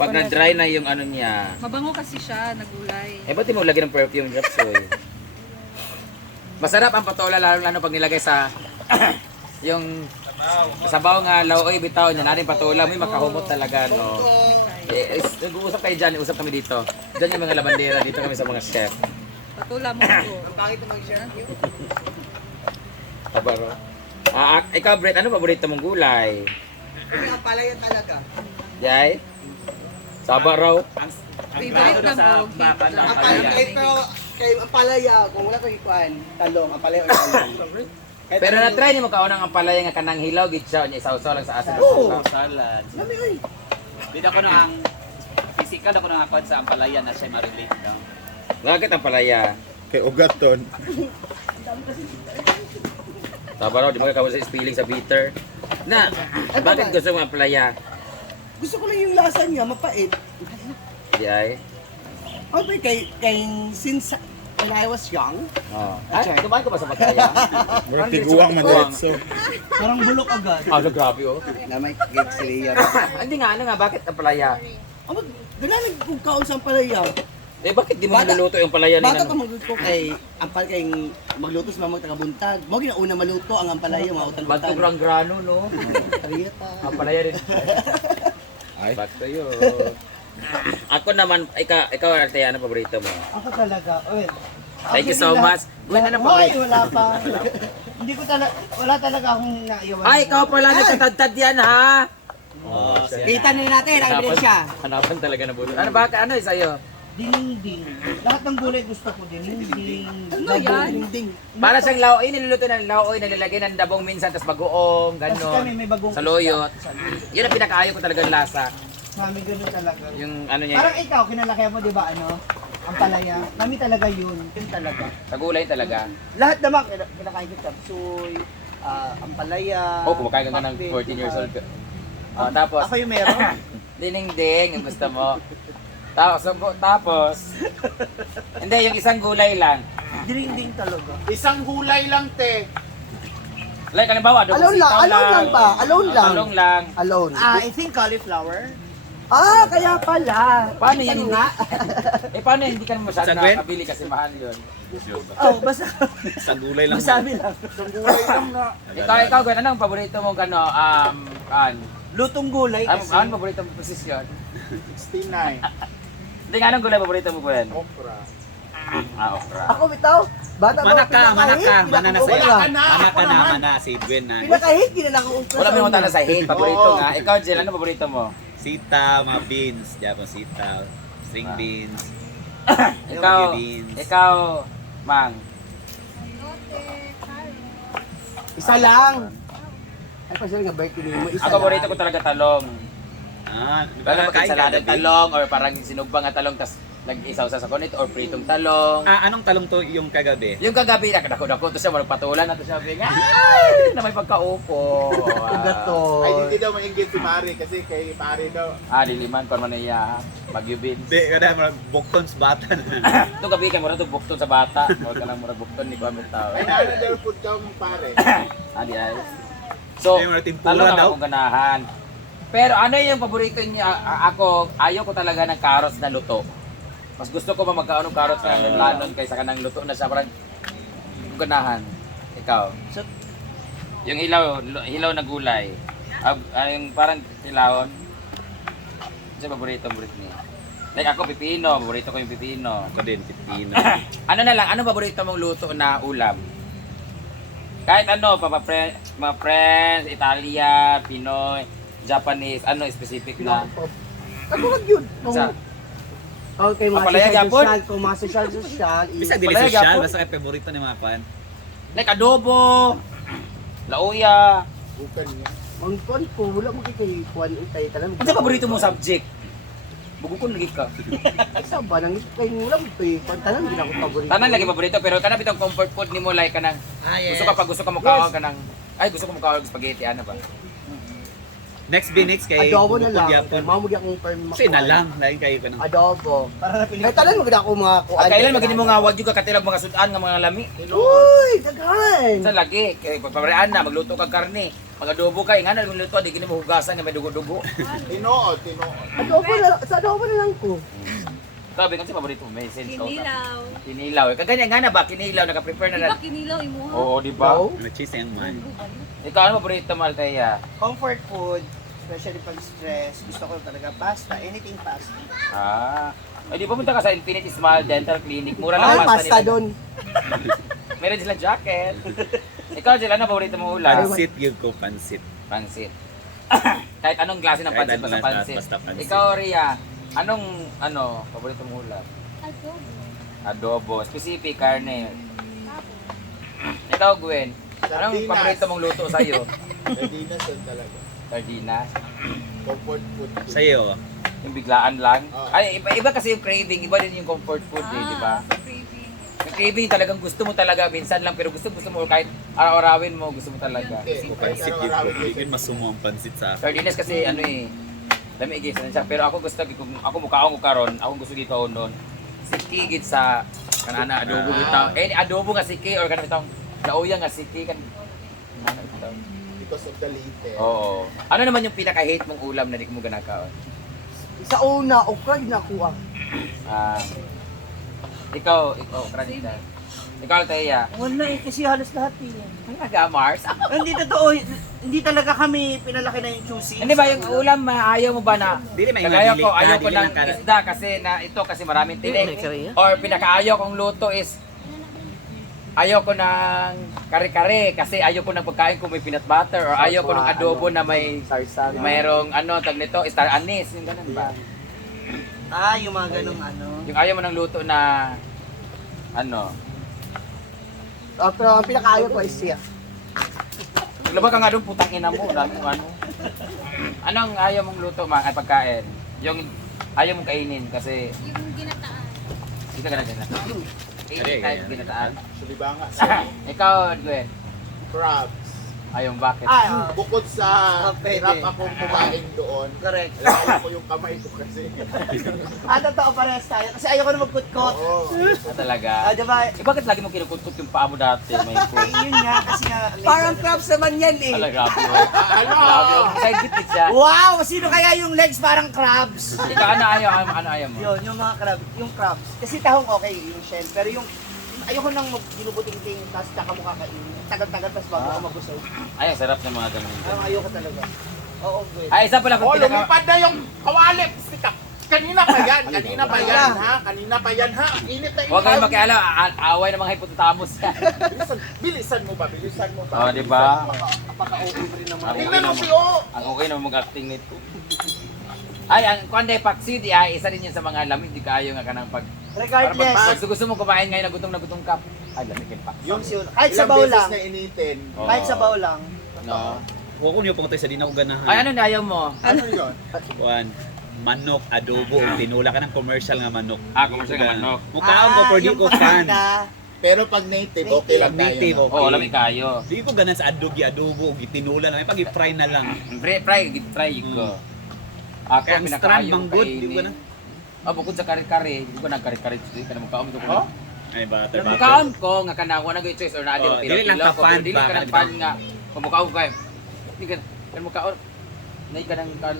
Pag na-dry na yung ano niya. Mabango kasi siya, nagulay. Eh, ba't di mo lagyan ng perfume, Japsoy? Masarap ang patola, lalo pag nilagay sa yung sabaw nga laoy bitaw niya natin patola, may makahumot talaga, no? Nag-uusap kayo dyan, usap kami dito. Dyan yung mga labandera, dito kami sa mga chef. Patula mo ko. Ang pangit naman siya. Kabaro. Ikaw, Brett, ano paborito mong gulay? Ang palaya talaga. Yay? Sabaraw? Favorite na mo. Ang palaya, pero kay ang palaya, kung wala kang ikuan, talong, ang palaya o talong. Pero na-try niyo mo kaunang ang palaya nga kanang hilaw, gitsaw niya, isaw-saw lang sa asin. Oo. Salad. Lami, oy. Di na ko na ang physical ako na akon sa ampalaya na siya ma-relate daw. Bakit ang palaya? Kay Ugaton. Sabaraw, di mo kakawa sa spilling sa bitter. Na, bakit gusto mo ang palaya? Gusto ko lang yung lasa niya, mapait. Yay? Okay, kay since when I was young, Oh. Ay, kumain ka ba sa palaya? Murag tiguang man diretso. parang bulok agad. Ah, grabe oh. Na may gate sila. Hindi nga, ano nga, bakit ang palaya? Ganalig kung kaon sa palaya. Eh, bakit di mo Bata- niluluto yung palaya ni Bata pa Nano? magluto kay ampal kay magluto sa mamang tagabuntag. Mo ginauna maluto ang ampalaya mga utan-utan. Bato grano, no? Tariyata. Ang palaya rin. Ay. Bato yun. Ako naman, ikaw ate, ano paborito mo? Ako talaga. Oy. Thank you so much. Gwen, ano paborito? Wala pa. Hindi ko talaga wala talaga akong naiwan. Ay, ikaw pala nagtatad yan, ha? Oh, siya. Kita na natin ang ebidensya. Hanapan talaga na bulo. Ano ba? Ano yung sa'yo? Dinding. Lahat ng gulay gusto ko dinding. Ano yan? Dinding. Para siyang laoy, niluluto ng laoy, nalalagay ng dabong minsan, tapos bagoong, Kasi kami gano'n. may bagong Sa loyot. Sa loyot. Yun ang pinakaayaw ko talaga ng lasa. Sa amin ganun talaga. Yung ano niya, Parang ikaw, kinalaki mo, di ba, ano? Ang palaya. Kami talaga yun. Yun talaga. sa gulay talaga. Lahat naman, kinakain ko tapsoy, ang palaya. Oh, kumakain ka ng 14 years old. Tapos, Ako yung meron. dinding, ang gusto mo. Tapos, hindi, yung isang gulay lang. Dinding talaga. Isang gulay lang, te. Like, halimbawa, adobo Alone lang, sitaw alone lang ba? Alone lang. Talong lang. Alone. I think cauliflower. Kaya pala. Paano yan? Nga. Paano hindi ka masyado Sa Gwen? nakakabili kasi mahal yun? Oh, basta. Sa gulay lang. Masabi lang. Ikaw, Gwen, anong paborito mong Lutong gulay kasi. Anong paborito mong posisyon? 69. Hindi nga, anong gulay paborito mo, Gwen? Okra. Okra. Ako bitaw. Bata Mana ka, mana ka, pinakahit, mana na sa pinakahit. Wala ka na, Mana ako ka na, naman. mana si Gwen na. Pinakahit, kinala ko ukra. Wala mo yung sa hate, paborito Oo. nga. Ikaw, Jill, ano paborito mo? Sitaw, mga beans, Japon sitaw, string beans. Ikaw, beans. ikaw, Mang. Isa lang. Ay, pa siya nga birthday mo. Isa Ako, paborito ko talaga talong. Di Parang ba kain magkasalada ka, Gabi? talong or parang sinubang nga talong tas nag-isaw sa kunit or pritong talong. Anong talong to yung kagabi? Yung kagabi, nakadako-dako to siya, magpatulan na to siya. Ay, na may pagkaupo. Gato. Ay, hindi daw maingit si Mari kasi kay Mari daw. Diliman, parang manaya, magyubin. Di, kada mga bukton sa bata na. Ito gabi ka, mura to bukton sa bata. Huwag ka lang mura bukton, ni Kwamit tao. Ay, naano daw food daw mong pare. Adi ay. So, Ay, mga timpura talong daw. akong ganahan. Pero ano yung paborito niya? Ako, ayaw ko talaga ng carrots na luto. Mas gusto ko pa magkaano carrots na lanon kaysa kanang luto na siya. Parang ganahan. Ikaw. So- Yung hilaw na gulay. Yung parang hilawon. Kasi paborito niya. Like ako, pipino. Paborito ko yung pipino. Ako din, pipino. Ano na lang, ano paborito mong luto na ulam? Kahit ano, mga friends, Italia, Pinoy, Japanese, ano specific na? Katulad yun. Sa? Okay, mga Palaya gyapon? social, kung mga social, Bisa dili Palaya, social, Japon. basta kay paborito ni mga pan. Like adobo, lauya. Bukan niya. ang kuwan ko, wala mo kay kuwan tayo talang. Ano paborito mong subject? Bugukon lagi ka. Isa ba nang kay wala mo kay kuwan talang hindi ako paborito. Tanan lagi paborito pero kana bitong comfort food nimo like kanang yes. gusto ka mukawag kanang gusto ko mukawag spaghetti ano ba? Next binix kay Adobo na Bukod lang. Yapon. Mao mo di akong firm. Kasi na lang, lain kayo ka ng Adobo. Para na Kay talan mo gid ako mga kuwan. Kailan magini mo nga wag jud ka katilag mga sudan nga mga lami. Uy, daghan. Sa lagi kay paparean na magluto kag karne. Mag-adobo ka, nga na luto, di gini mo hugasan nga may dugo-dugo. Tinood. Sa adobo na lang ko. Sabi kasi paborito mo, may sense ka. Kinilaw. Kinilaw. Kaganyan nga na ba? Kinilaw, naka-prepare Di na ba kinilaw imo? Oo, di ba? Cheese and man. Ikaw, ano paborito mo, Althea? Comfort food, especially pag stress, gusto ko talaga pasta, anything pasta. Ah. Ay, di pumunta ka sa Infinity Smile Dental Clinic. Mura lang ang pasta nila. doon. Meron silang jacket. Ikaw, Jill, ano paborito mo ulam? Pansit, yun ko, pansit. Pansit. Kahit anong klase ng Kahit pansit, basta anong pansit. basta pansit. Ikaw, Ria, anong, paborito mo ulam? Adobo. Specific, karne. Ikaw, Gwen, anong Sardinas. paborito mong luto sa'yo? Sardinas yun talaga. Sardinas? Comfort food. Sa'yo, Yung biglaan lang? Oo. Ay, iba kasi yung craving, iba din yung comfort food eh, di ba? Craving. Yung craving talagang gusto mo talaga, minsan lang, pero gusto mo kahit araw-arawin mo, gusto mo talaga. Okay. ko pansit yun ko. Hindi masumo ang pansit sa akin. Sardinas kasi ano eh, dami igisa na siya. Pero ako gusto, ako mukhaon ko karon, ako gusto dito noon. Siki gid sa kanana adobo bitaw. Adobo nga siki or kanang bitaw. Lauya nga siki kan. Kanana bitaw. Because of the later. Oo. Ano naman yung pinaka-hate mong ulam na di mo ganakaon? Sa una, okra ginakuha. Ah. Ikaw, Kranita. Ikaw, Althea. Wala eh, kasi halos lahat eh. Talaga, Mars? Hindi totoo, hindi talaga kami pinalaki na yung choosing. Hindi ba yung ulam, ayaw mo ba na? Dili may Ayaw dili ko, ka, ayaw ko dili ng lang ka. isda kasi na ito kasi maraming tinik. Or pinakaayaw kong luto is ayaw ko ng kare-kare kasi ayaw ko ng pagkain kung may peanut butter or ayaw ko ng adobo na may mayroong tag nito, star anise, yung ganun ba? Yung mga ganong ano. Yung ayaw mo ng luto na Pero ang pinakaayaw ko is siya. Labag ka nga doon, putang ina mo, dami mo ano. Anong ayaw mong luto ay pagkain? Yung ayaw mong kainin kasi Yung ginataan. hindi ka ganun. Kainin kahit ginataan. Actually ba nga? Ikaw, Gwen, Crabs. ayaw bakit? Bukod sa pwede. hirap akong kumain doon, Correct. lalo ko yung kamay ko kasi. Totoo parehas tayo. Kasi ayoko na magkutkot. Oo. Talaga. Diba? Eh, bakit lagi mo kinukuntot yung paa mo dati? May Yun nga, kasi nga. Parang crabs naman yan eh. Talaga po. Ano? Grabe, side gitlit siya. Wow! Sino kaya yung legs parang crabs? Ikaw, ano ayaw mo? Yun, yung mga crabs. Yung crabs. Kasi tahong okay, yung shell. Pero yung ayoko nang ginubuting-ting, tapos tsaka mo kakainin. Tagal-tagal, tapos bago ako mabusog. Ay, ang sarap ng mga ganun. Ayoko talaga. Oo, good. Ay, isa pala kung Oh, pinaka... lumipad na yung kawali. Stika. Kanina pa yan. Kanina pa yan, ha? Kanina pa yan, ha? Ang init na init. Huwag kayong makialam, away ng mga hipotatamus ka. Bilisan mo ba? Bilisan mo ba? Oh, di ba? Napaka-okay rin naman. Ang Tingnan mo okay si naman. O. Ang okay naman mag-acting nito. Ay, ang Konde Paksi, di ay isa rin yun sa mga lamig, di kayo nga kanang pag... Regardless. Pag gusto mo kumain ngayon, na gutom ka. Ay, lamigin pa. Yung Kahit ilang sabaw beses lang. na initin. Oh. Kahit sabaw lang. No. Huwag ko niyo pungtay sa dinaw ganahan. Ay, ano na ayaw mo? Ano yun? One, manok, adobo, o tinula ka ng commercial nga manok. Commercial nga manok. Mukhaon ko, pero di yung ko fan. pagkanda. Pero pag native, okay lang tayo. Native, no? okay. Oo, lamig kayo. Di ko ganan sa adobo, tinula lang. Pag i-fry na lang. Try ko. Ako, Kaya ang strand, pinakaayaw ko manggod, di ko kainin. ganan. Bukod sa kare-kare, hindi ko nagkare-kare dito. Kaya mukhaon ko. Ay, butter, Mukhaon ko, nga kanawa na choice or naadil Oh, dili lang ka fan Dili ba? ka ng fan nga. Kung mukhaon ko kayo. Hindi ka, kan mukhaon. Nay ka ng kan,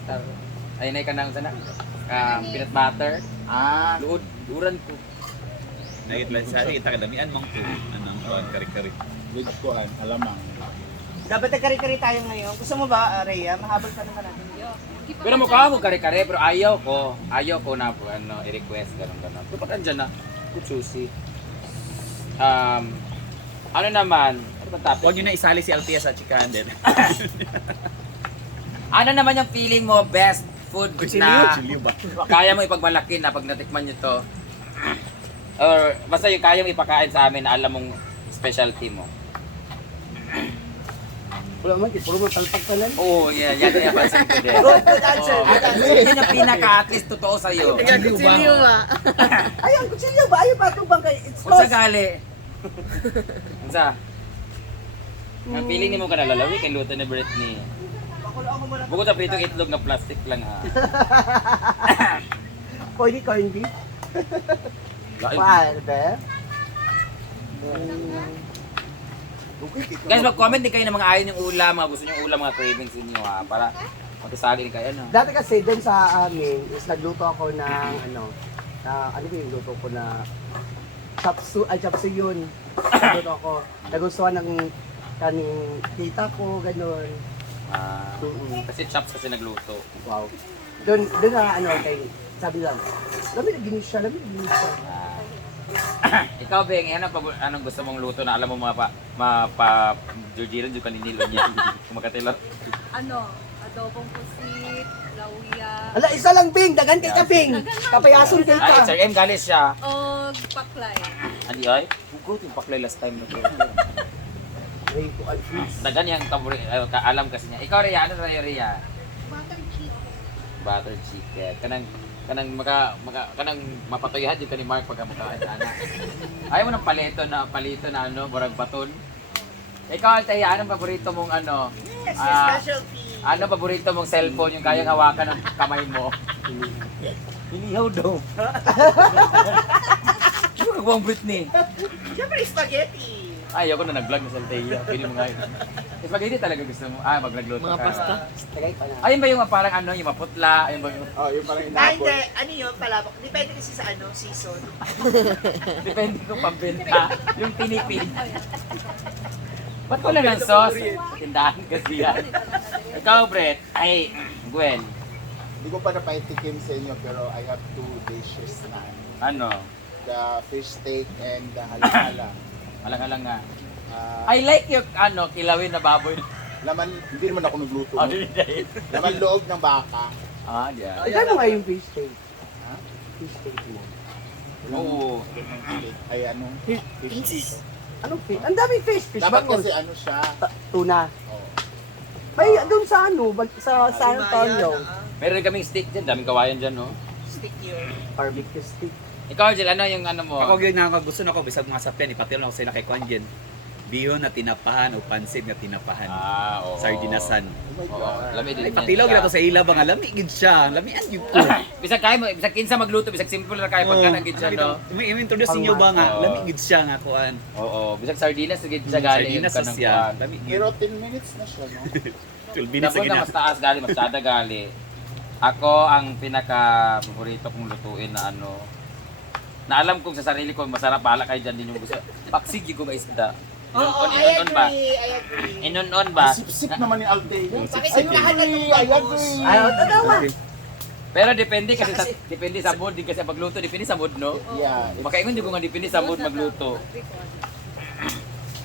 star. Ay, nay ka ng sana. Peanut butter. Luran ko. Nagit lang sa kita kadamian mong to. Anong kuan kari-kari. With kuhan, alamang. Dapat nagkari-kari tayo ngayon. Gusto mo ba, Rhea? Mahabol pa naman natin. Pero mukhaon mo kare-kare, pero ayaw ko na i-request ganun. Pero pag andyan na, good sushi. Ano naman, ano ba topic? Huwag nyo na isali si Althea sa chikahan din. Ano naman yung feeling mo best food na Chiliw ba? kaya mo ipagmalaki na pag natikman nyo to? Or basta yung kaya mo ipakain sa amin na alam mong specialty mo? Wala man, puro mo talpag ka lang. Oo, yan yung pansin ko din. Good answer, good answer. Yun yung pinaka at least totoo sa'yo. Kutsilyo ba? Ay, ang kutsilyo ba? Ayaw pa itong bangkay. It's Kung sa close. gali. Unsa? Ang feeling ni mo ka nalalawi kay luto ni Britney. Pakulaan mo muna. Bukod sa pritong itlog na plastic lang ha. Pwede corned beef? Lain. Pwede. Guys, mag-comment din kayo ng mga ayaw yung ulam, mga gusto nyo ulam, mga cravings ninyo ha. Para matisali din kayo, no? Dati kasi doon sa amin is nagluto ako ng ano ba yung luto ko na chapsu yun. Nagluto ako. Nagustuhan ng kaning tita ko, ganun. Kasi chops kasi nagluto. Wow. Doon na ano kay sabi lang, lamig na ginis siya. Ikaw, Beng, anong gusto mong luto na alam mo mga Georgian yung kaninilo niya. Kumakatilo. Ano, adobong pusit, lauya, Ala, isa lang Bing, dagan kay ka Bing. Kapayason kay Ay, ka. Sir M, galis siya. o paklay. Andi ay? Hugot yung paklay last time na to. Ay, ko alfis. Dagan yung alam kasi niya. Ikaw, Rhea, ano sa'yo, Rhea? Butter chicken. Kanang mapatuyhan yung kani Mark pagka makain ana. Ayaw mo ng palito na ano, barag baton. Ikaw, Althea, anong paborito mong ano? Specialty. Ano paborito mong cellphone yung kayang hawakan ng kamay mo? Inihaw daw. Ano kagawang Britney? Siyempre spaghetti. Ay, ako na nag-vlog na sa Althea. Pili mo ngayon. Spaghetti talaga gusto mo. Ah, maglagluto ka. Mga pasta. Tagay pa na. Ayun ba yung parang ano, yung maputla? Ayun ba yung... Oh, yung parang Ay, inapon. hindi. Ano yun? Palabok. Depende kasi sa ano, season. Depende kung pambenta. Yung tinipid. Ba't wala ng sauce? Tindahan kasi yan. Ikaw, Brett. Ay, Gwen. Hindi ko pa napaitikim sa inyo pero I have 2 dishes na. Ano? The fish steak and the halala. Alang-alang nga. Ah, I like yung ano, kilawin na baboy. laman, hindi naman ako nagluto. Oh, dahil. Laman loob ng baka. Ah, yeah. Ay, mo nga yung fish steak. Ha? Fish steak mo. Oo. Ay ano? Fish. Anong fish? Ang daming fish. Fish Dapat bangus. kasi ano siya. Tuna. Oh. May doon sa ano, sa San Antonio. Meron kaming steak dyan. Daming kawayan dyan, no? Barbecue steak. Ikaw, Jill, ano yung ano mo? Ako gyud nga gusto nako bisag mga sapyan ipatilo ako sa kay Kwan gyud. Bihon na tinapahan o pansit na tinapahan. Ah, oo. Sardinasan. Oh my Oo. God. Lami din Ay yan patilaw siya. gyud ato sa ila ba nga lami gid siya. Lamian gyud ko. Bisag kaya mo, bisag kinsa magluto, bisag simple na kaya pagka nagid siya, no? I-introduce niyo ba nga Oo. lami gid siya nga kuan. Oo, bisag sardinas, gid siya galing Sardinas kanang siya. kuwan. Lami gid. Pero 10 minutes na siya, no? 12 minutes Dapat na na mas taas gali, mas tada gali. Ako, ang pinaka-paborito kong lutuin na ano, na alam kong sa sarili ko, masarap, bahala kayo dyan din yung gusto. Paksig yung kong isda. Inon-on ba? I agree. Inon-on ba? Sip-sip naman ni Alte. Bakit yung lahat ng I agree. Ayaw, tatawa. Pero depende kasi depende sa mood din kasi magluto, depende sa mood, no? Yeah. Makaingon din ko nga depende sa mood magluto.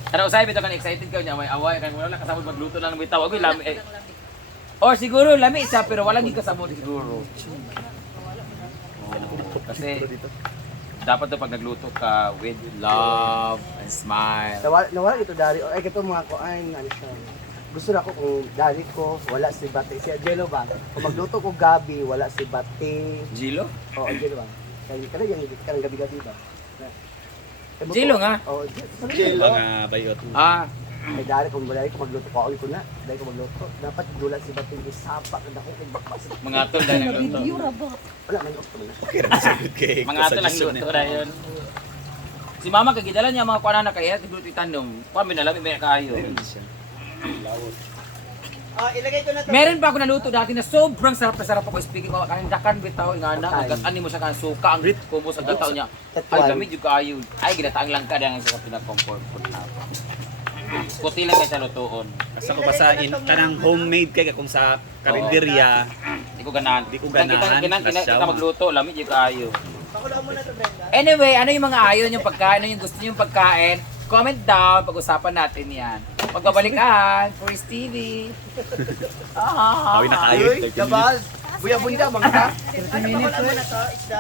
Ano usay bitaw kan excited ka niya, may away kan wala ka sa mood magluto lang bitaw. Agoy lami. Or siguro lami siya pero wala gid ka sa mood siguro. Kasi dapat daw pag nagluto ka with love and smile. Nawala ito dari. Ay, ito mga kuan, ano siya. Gusto na ko kung dari ko, wala si Bate. Si Angelo ba? Kung magluto ko gabi, wala si Bate. Jilo? O, Angelo ba? Kaya yung gabi-gabi ba? Jilo nga. O, Jilo. Mga bayot. Ah, Ay, dari ko magluto ko. Ako ko na. Dari ko magluto. Dapat dulan si Bate. Isapa ka na ko. Kay bakbas. mga tol dahil nagluto. Wala, may okto na. Okay ra sa good kay. Mga tol lang luto na yun. Si mama kagidala niya mga kuana na kaya nagluto itanong. Kami na lami may kayo. Oh, ilagay ko na to. Meron pa ako naluto dati na sobrang sarap na sarap ako speaking ko kanin dakan bitaw ingana agatan mo siya kan suka ang rit ko mo sa gataw niya. Ay gamit jud kaayo. Ay ginataang lang ka dang sa pinaka-comfort food na. Puti lang kay sa lutuon. Asa ko pa sa tanang homemade kay kung sa karinderya. Di ko ganahan. Di ko ganahan, Kita magluto, lamig jud kaayo. Pakulaan mo na to, Brenda. Anyway, ano yung mga ayaw niyong pagkain, ano yung gusto niyong pagkain? Comment down, pag-usapan natin yan. Pagbabalikan, Chris TV. Awin na kayo. Uy, kabal. Buya bunda, mga ka. 30 minutes. Pakulaan mo na to, isda.